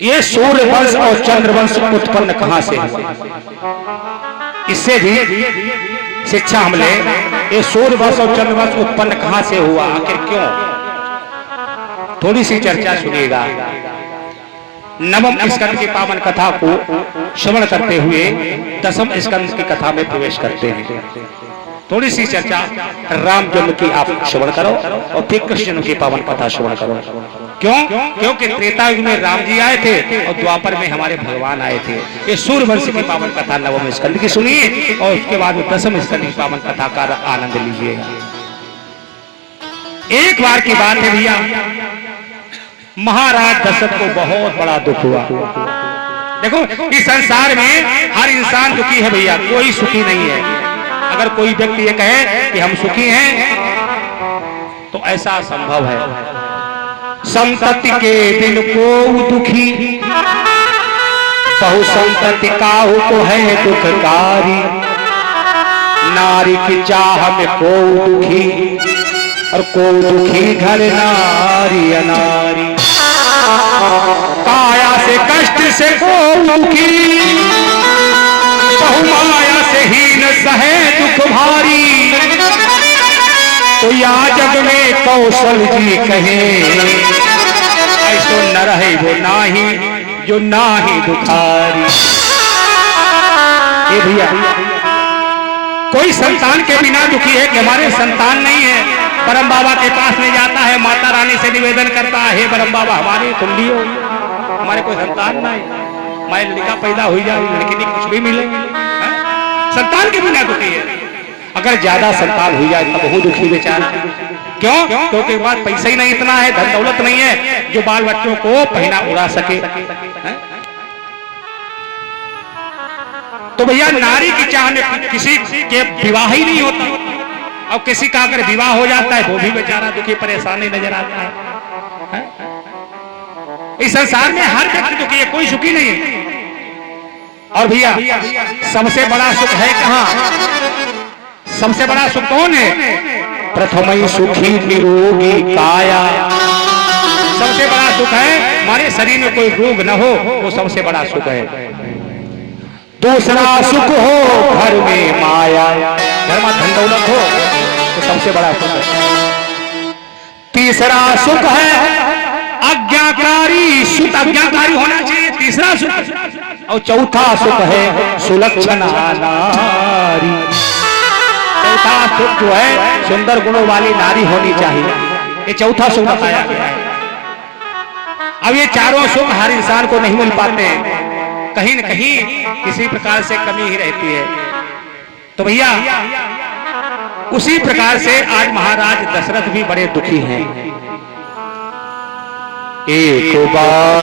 ये सूर्य वंश और चंद्र वंश उत्पन्न कहां से हुआ, इससे भी शिक्षा हम ले। ये सूर्य वंश और चंद्र वंश उत्पन्न कहां से हुआ, आखिर क्यों, थोड़ी सी चर्चा सुनिएगा। नवम स्कंद की पावन कथा को श्रवण करते हुए दसम स्कंद की कथा में प्रवेश करते हैं। थोड़ी सी चर्चा राम जन्म की आप श्रवण करो और फिर कृष्ण जन्म की पावन कथा श्रवण करो। क्यों? क्योंकि त्रेता युग में राम जी आए थे और द्वापर में हमारे भगवान आए थे। ये सूर्यवंश की पावन कथा नवम स्कंद की सुनिए और उसके बाद दसम स्कंद की पावन कथा का आनंद लीजिएगा। एक बार की बात है भैया, महाराज दशरथ को बहुत बड़ा दुख हुआ। देखो इस संसार में हर इंसान दुखी है भैया, कोई सुखी नहीं है। अगर कोई व्यक्ति ये कहे कि हम सुखी हैं तो ऐसा संभव है। संतति के बिन को दुखी, बहु संतति काहू को है दुखकारी। नारी की चाह में को दुखी और को दुखी घर नारी अनारी। काया से कष्ट से को दुखी, बहुमाया से हीन सहे दुख भारी। तो या जग में कौशल जी कहे, ऐसो न रहे वो नाही जो नाही दुखारी। ये भैया कोई संतान के बिना दुखी है कि हमारे संतान नहीं है, परम बाबा के पास में जाता है, माता रानी से निवेदन करता है, हे परम बाबा हमारी तुम लियो, हमारे कोई संतान नहीं, मैं लड़का पैदा हो जाए, लड़की नहीं कुछ भी मिले। संतान के बिना दुखी है। अगर ज्यादा संतान हो जाए तो बहुत दुखी बेचारा। क्यों? क्योंकि बात पैसा ही नहीं इतना है, धन दौलत नहीं है जो बाल बच्चों को पहना उड़ा सके। तो भैया नारी की चाह में किसी के विवाह ही नहीं होता, और किसी का अगर विवाह हो जाता है वो भी बेचारा दुखी परेशानी नजर आता है। इस संसार में हर व्यक्ति दुखी है, कोई सुखी नहीं है। और भैया सबसे बड़ा सुख है कहाँ? सबसे बड़ा सुख कौन है? प्रथम सुखी निरोगी काया। सबसे बड़ा सुख है हमारे शरीर में कोई रोग न हो, वो सबसे बड़ा सुख है। दूसरा सुख हो घर में माया, घर में धन दौलत हो तो सबसे बड़ा सुख है। तीसरा सुख है आज्ञाकारी, शुद्ध आज्ञाकारी होना चाहिए, तीसरा सुख। और चौथा सुख है सुलक्षणा नारी। चौथा सुख जो है सुंदर गुणों वाली नारी होनी चाहिए, ये चौथा सुख बताया गया है। अब ये चारों सुख हर इंसान को नहीं मिल पाते हैं, कहीं न कहीं किसी प्रकार से कमी ही रहती है। तो भैया उसी प्रकार से आज महाराज दशरथ भी बड़े दुखी हैं। एक बार